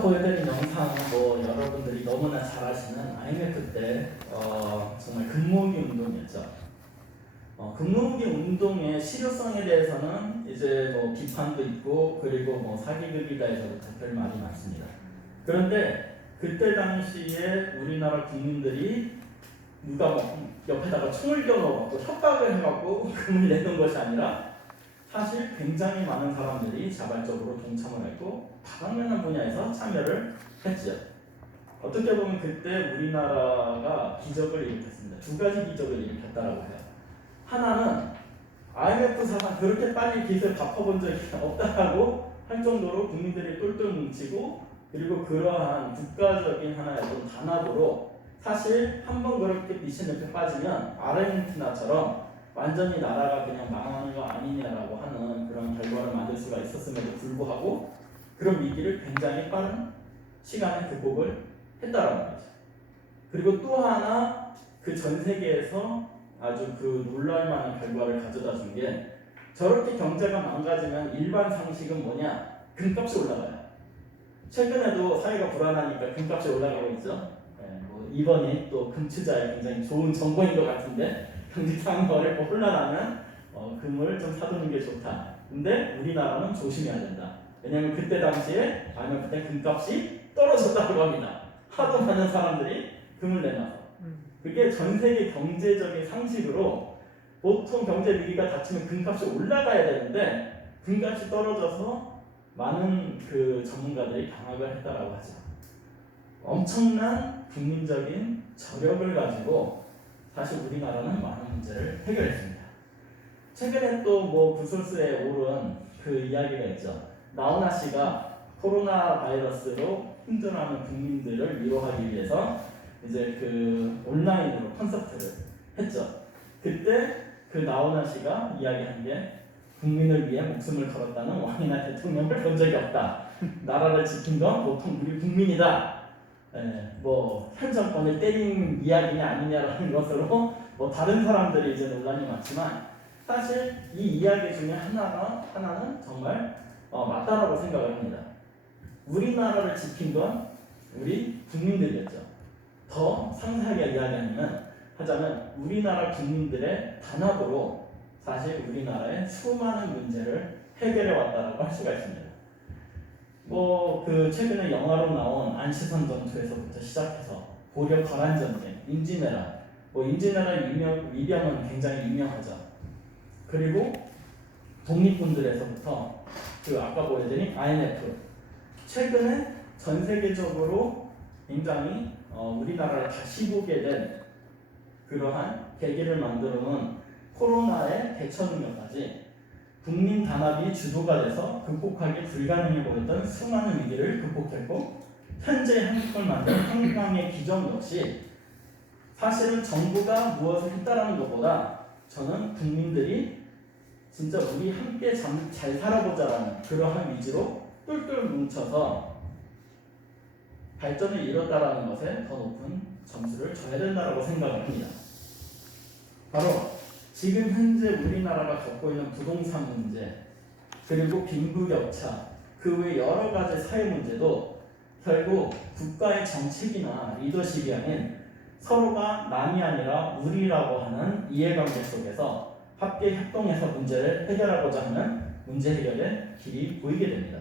보여드린 영상은 뭐 여러분들이 너무나 잘 아시는 IMF 때 정말 금모으기 운동이었죠. 금모으기 운동의 실효성에 대해서는 이제 뭐 비판도 있고 그리고 뭐 사기극이다에서부터 별 말이 많습니다. 그런데 그때 당시에 우리나라 국민들이 누가 뭐 옆에다가 총을 겨누어갖고 협박을 해갖고 금을 내는 것이 아니라 사실 굉장히 많은 사람들이 자발적으로 동참을 했고 다양한 분야에서 참여를 했죠. 어떻게 보면 그때 우리나라가 기적을 일으켰습니다. 두 가지 기적을 일으켰다라고 해요. 하나는 IMF 사상 그렇게 빨리 빚을 갚아본 적이 없다라고 할 정도로 국민들이 똘똘 뭉치고 그리고 그러한 국가적인 하나의 어떤 단합으로 사실 한번 그렇게 빚에 늪에 빠지면 아르헨티나처럼 완전히 나라가 그냥 망하는 거 아니냐라고 하는 그런 결과를 만들 수가 있었음에도 불구하고 그런 위기를 굉장히 빠른 시간에 극복을 했다라는 거죠. 그리고 또 하나 그 전 세계에서 아주 그 놀랄만한 결과를 가져다 준 게 저렇게 경제가 망가지면 일반 상식은 뭐냐? 금값이 올라가요. 최근에도 사회가 불안하니까 금값이 올라가고 있죠. 뭐 이번이 또 금투자에 굉장히 좋은 정보인 것 같은데 경제상 어렵고 혼란하면 금을 좀 사두는 게 좋다. 근데 우리나라는 조심해야 된다. 왜냐하면 그때 당시에 아니면 그때 금값이 떨어졌다고 합니다. 하도 많은 사람들이 금을 내놔서. 그게 전 세계 경제적인 상식으로 보통 경제 위기가 닥치면 금값이 올라가야 되는데 금값이 떨어져서 많은 그 전문가들이 강압을 했다라고 하죠. 엄청난 국민적인 저력을 가지고 사실 우리나라는 많은 문제를 해결했습니다. 최근에 또 뭐 구설수에 오른 그 이야기가 있죠. 나훈아 씨가 코로나 바이러스로 힘들어하는 국민들을 위로하기 위해서 이제 그 온라인으로 콘서트를 했죠. 그때 그 나훈아 씨가 이야기한 게 국민을 위해 목숨을 걸었다는 왕이나 대통령을 본 적이 없다. 나라를 지킨 건 보통 우리 국민이다. 뭐 현 정권을 때린 이야기냐 아니냐라는 것으로 뭐 다른 사람들이 이제 논란이 많지만 사실 이 이야기 중에 하나는 정말 맞다라고 생각을 합니다. 우리나라를 지킨 건 우리 국민들이었죠. 더 상세하게 하자면 우리나라 국민들의 단합으로 사실 우리나라의 수많은 문제를 해결해 왔다라고 할 수가 있습니다. 뭐 그 최근에 영화로 나온 안시선 전투에서부터 시작해서 고려 거란 전쟁, 임진왜란, 뭐 임진왜란 위병은 굉장히 유명하죠. 그리고 독립군들에서부터 그 아까 보여드린 IMF, 최근에 전 세계적으로 굉장히 우리나라를 다시 보게 된 그러한 계기를 만들어 놓은 코로나의 대처 능력까지 국민 단합이 주도가 돼서 극복하기 불가능해 보였던 수많은 위기를 극복했고 현재 한국을 만든 한강의 기적 역시 사실은 정부가 무엇을 했다라는 것보다 저는 국민들이 진짜 우리 함께 잘 살아보자라는 그러한 위주로 똘똘 뭉쳐서 발전을 이뤘다라는 것에 더 높은 점수를 줘야 된다라고 생각을 합니다. 바로 지금 현재 우리나라가 겪고 있는 부동산 문제 그리고 빈부격차 그 외 여러 가지 사회 문제도 결국 국가의 정책이나 리더십이 아닌 서로가 남이 아니라 우리라고 하는 이해관계 속에서 함께 협동해서 문제를 해결하고자 하는 문제 해결의 길이 보이게 됩니다.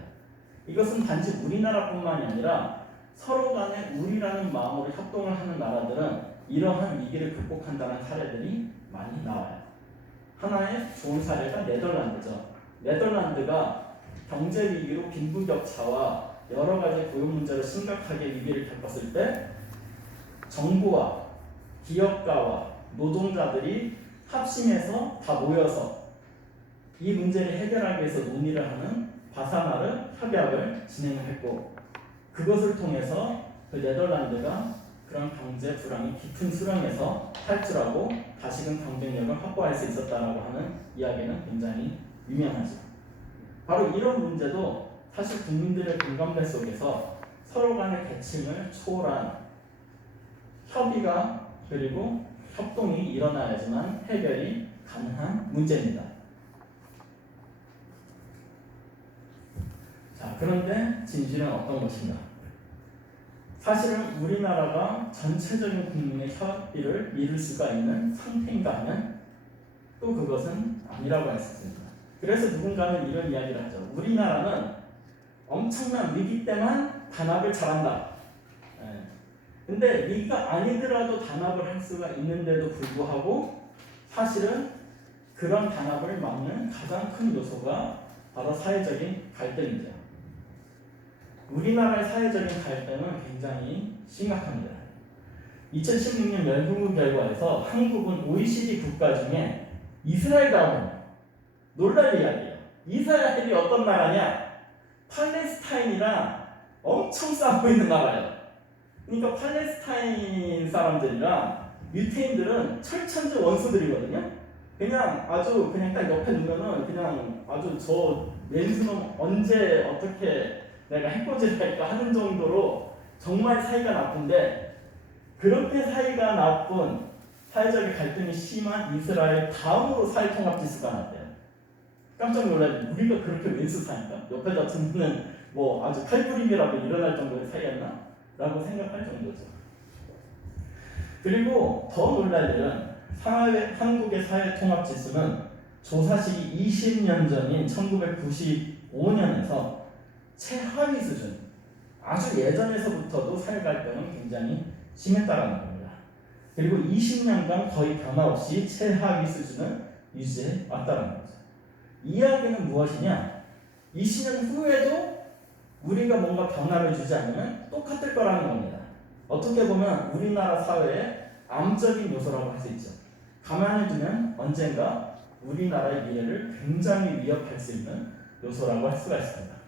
이것은 단지 우리나라뿐만이 아니라 서로 간에 우리라는 마음으로 협동을 하는 나라들은 이러한 위기를 극복한다는 사례들이 많이 나와요. 하나의 좋은 사례가 네덜란드죠. 네덜란드가 경제 위기로 빈부격차와 여러 가지 고용 문제로 심각하게 위기를 겪었을 때 정부와 기업가와 노동자들이 합심해서 다 모여서 이 문제를 해결하기 위해서 논의를 하는 바사마르 협약을 진행했고 그것을 통해서 그 네덜란드가 그런 경제 불황이 깊은 수렁에서 탈출하고 다시금 경쟁력을 확보할 수 있었다라고 하는 이야기는 굉장히 유명하죠. 바로 이런 문제도 사실 국민들의 공감대 속에서 서로 간의 계층을 초월한 협의가 그리고 협동이 일어나야지만 해결이 가능한 문제입니다. 자, 그런데 진실은 어떤 것인가? 사실은 우리나라가 전체적인 국민의 협의를 이룰 수가 있는 상태인가 하면 또 그것은 아니라고 할 수 있습니다. 그래서 누군가는 이런 이야기를 하죠. 우리나라는 엄청난 위기 때만 단합을 잘한다. 근데 위기가 아니더라도 단합을 할 수가 있는데도 불구하고 사실은 그런 단합을 막는 가장 큰 요소가 바로 사회적인 갈등이죠. 우리나라의 사회적인 갈등은 굉장히 심각합니다. 2016년 멸국 결과에서 한국은 OECD 국가 중에 이스라엘 다음에 놀랄 이야기예요. 이스라엘이 어떤 나라냐? 팔레스타인이랑 엄청 싸우고 있는 나라예요. 그러니까 팔레스타인 사람들이랑 유태인들은 철천지 원수들이거든요. 그냥 아주 그냥 딱 옆에 두면은 그냥 아주 저 왼수놈 언제 어떻게 내가 해코지를 할까 하는 정도로 정말 사이가 나쁜데, 그렇게 사이가 나쁜 사회적인 갈등이 심한 이스라엘 다음으로 사회통합지수가 났대요. 깜짝 놀라요. 우리가 그렇게 왼수 사이인가? 옆에다 두면 뭐 아주 칼부림이라도 일어날 정도의 사이였나? 라고 생각할 정도죠. 그리고 더 놀랄 일은 한국의 사회통합지수는 조사식이 20년 전인 1995년에서 최하위 수준, 아주 예전에서부터도 사회 갈등은 굉장히 심했다라는 겁니다. 그리고 20년간 거의 변화 없이 최하위 수준을 유지해 왔다는 거죠. 이야기는 무엇이냐? 20년 후에도 우리가 뭔가 변화를 주지 않으면 똑같을 거라는 겁니다. 어떻게 보면 우리나라 사회의 암적인 요소라고 할 수 있죠. 가만히 두면 언젠가 우리나라의 미래를 굉장히 위협할 수 있는 요소라고 할 수가 있습니다.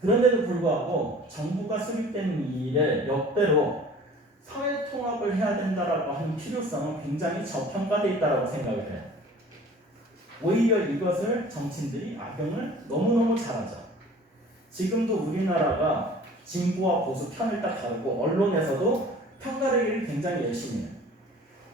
그런데도 불구하고 정부가 수립된 이래 역대로 사회 통합을 해야 된다라고 하는 필요성은 굉장히 저평가되어 있다고 생각을 해요. 오히려 이것을 정치인들이 악용을 너무너무 잘하죠. 지금도 우리나라가 진보와 보수 편을 딱 가르고 언론에서도 평가를 굉장히 열심히 해요.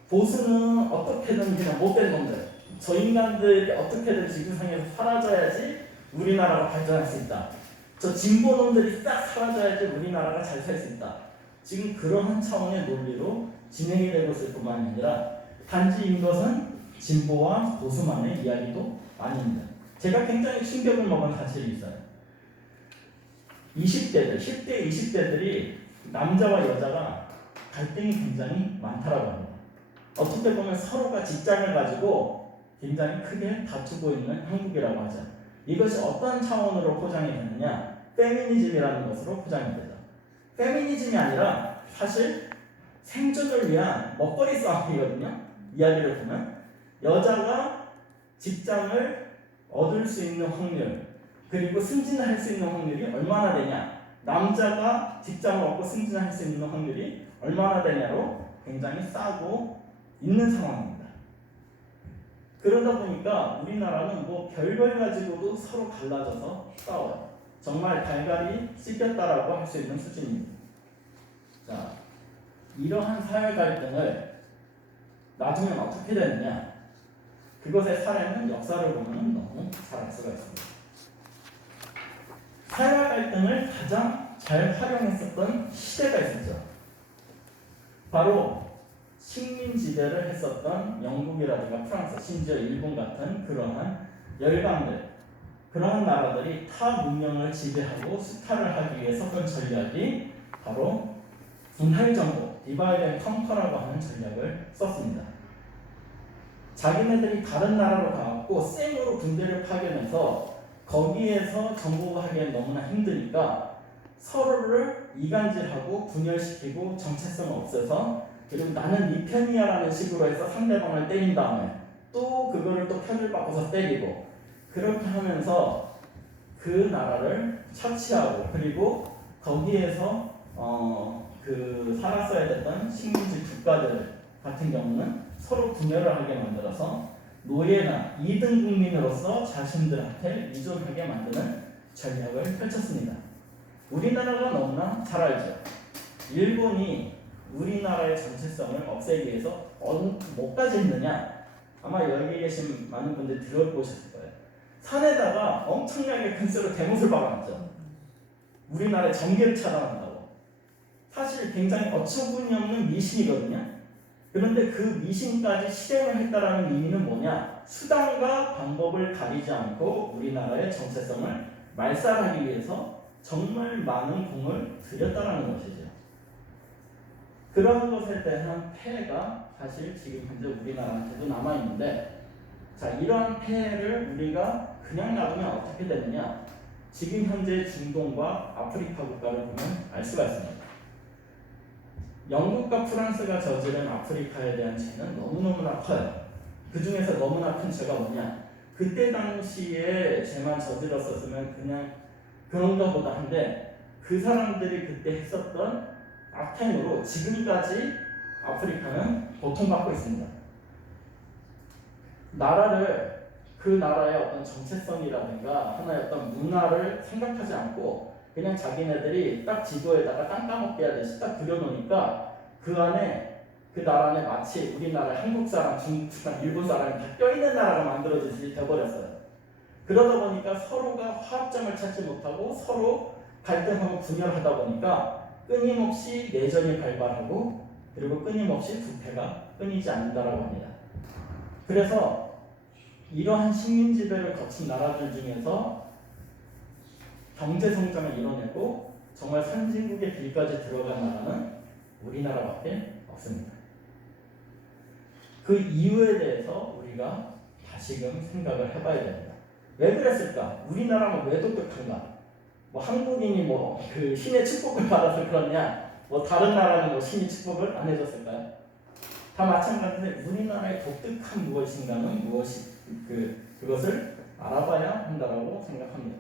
보수는 어떻게든 그냥 못된 놈들, 저 인간들이 어떻게든 지구상에서 사라져야지 우리나라가 발전할 수 있다. 저 진보 놈들이 싹 사라져야지 우리나라가 잘 살 수 있다. 지금 그러한 차원의 논리로 진행이 되고 있을 뿐만 아니라 단지 이것은 진보와 보수만의 이야기도 아닙니다. 제가 굉장히 충격을 먹은 사실이 있어요. 20대들, 10대, 20대들이 남자와 여자가 갈등이 굉장히 많다라고 합니다. 어떻게 보면 서로가 직장을 가지고 굉장히 크게 다투고 있는 한국이라고 하죠. 이것이 어떤 차원으로 포장이 되느냐? 페미니즘이라는 것으로 포장이 되죠. 페미니즘이 아니라 사실 생존을 위한 먹거리 싸움이거든요. 이야기를 보면 여자가 직장을 얻을 수 있는 확률, 그리고 승진할 수 있는 확률이 얼마나 되냐, 남자가 직장을 얻고 승진할 수 있는 확률이 얼마나 되냐로 굉장히 싸고 있는 상황입니다. 그러다 보니까 우리나라는 뭐 별걸 가지고도 서로 갈라져서 싸워요. 정말 갈갈이 찢겼다라고 할 수 있는 수준입니다. 자, 이러한 사회 갈등을 놔두면 어떻게 되느냐? 그것의 사례는 역사를 보면 너무 잘 알 수가 있습니다. 사회 갈등을 가장 잘 활용했었던 시대가 있었죠. 바로 식민지배를 했었던 영국이라든가 프랑스, 심지어 일본 같은 그러한 열강들, 그러한 나라들이 타 문명을 지배하고 수탈을 하기 위해 썼던 전략이 바로 분할 정복, 디바이드 앤 컨커라고 하는 전략을 썼습니다. 자기네들이 다른 나라로 가고 생으로 군대를 파견해서 거기에서 정복하기엔 너무나 힘드니까 서로를 이간질하고 분열시키고 정체성을 없애서, 그리고 나는 네 편이야라는 식으로 해서 상대방을 때린 다음에 또 그거를 또 편을 바꿔서 때리고, 그렇게 하면서 그 나라를 착취하고, 그리고 거기에서 그 살았어야 됐던 식민지 국가들 같은 경우는 서로 분열을 하게 만들어서 노예나 2등 국민으로서 자신들한테 의존하게 만드는 전략을 펼쳤습니다. 우리나라가 너무나 잘 알죠. 일본이 우리나라의 정체성을 없애기 위해서 뭐까지 했느냐? 아마 여기 계신 많은 분들이 들어보셨을 거예요. 산에다가 엄청나게 큰 쇠로 대못을 박아놨죠. 우리나라의 전개를 차단한다고. 사실 굉장히 어처구니없는 미신이거든요. 그런데 그 미신까지 실행을 했다라는 의미는 뭐냐? 수단과 방법을 가리지 않고 우리나라의 정체성을 말살하기 위해서 정말 많은 공을 들였다라는 것이죠. 그런 것에 대한 폐해가 사실 지금 현재 우리나라한테도 남아있는데, 자, 이러한 폐해를 우리가 그냥 놔두면 어떻게 되느냐? 지금 현재 중동과 아프리카 국가를 보면 알 수가 있습니다. 영국과 프랑스가 저지른 아프리카에 대한 죄는 너무너무나 커요. 그 중에서 너무나 큰 죄가 뭐냐? 그때 당시에 죄만 저질렀었으면 그냥 그런가 보다 한데, 그 사람들이 그때 했었던 악행으로 지금까지 아프리카는 고통받고 있습니다. 나라를, 그 나라의 어떤 정체성이라든가 하나의 어떤 문화를 생각하지 않고 그냥 자기네들이 딱 지도에다가 땅 따먹게 하듯이 딱 그려놓으니까 그 안에, 그 나라 안에 마치 우리나라 한국 사람, 중국 사람, 일본 사람이 다 껴있는 나라가 만들어지듯이 돼버렸어요. 그러다 보니까 서로가 화합점을 찾지 못하고 서로 갈등하고 분열하다 보니까 끊임없이 내전이 발발하고 그리고 끊임없이 부패가 끊이지 않는다라고 합니다. 그래서 이러한 식민지배를 거친 나라들 중에서 경제 성장을 이뤄내고 정말 선진국의 길까지 들어간 나라는 우리나라밖에 없습니다. 그 이유에 대해서 우리가 다시금 생각을 해봐야 됩니다. 왜 그랬을까? 우리나라는 왜 독특한가? 뭐 한국인이 뭐 그 신의 축복을 받아서 그러냐? 뭐 다른 나라는 뭐 신의 축복을 안 해줬을까요? 다 마찬가지인데 우리나라의 독특한 무엇인가는 무엇이 그것을 알아봐야 한다라고 생각합니다.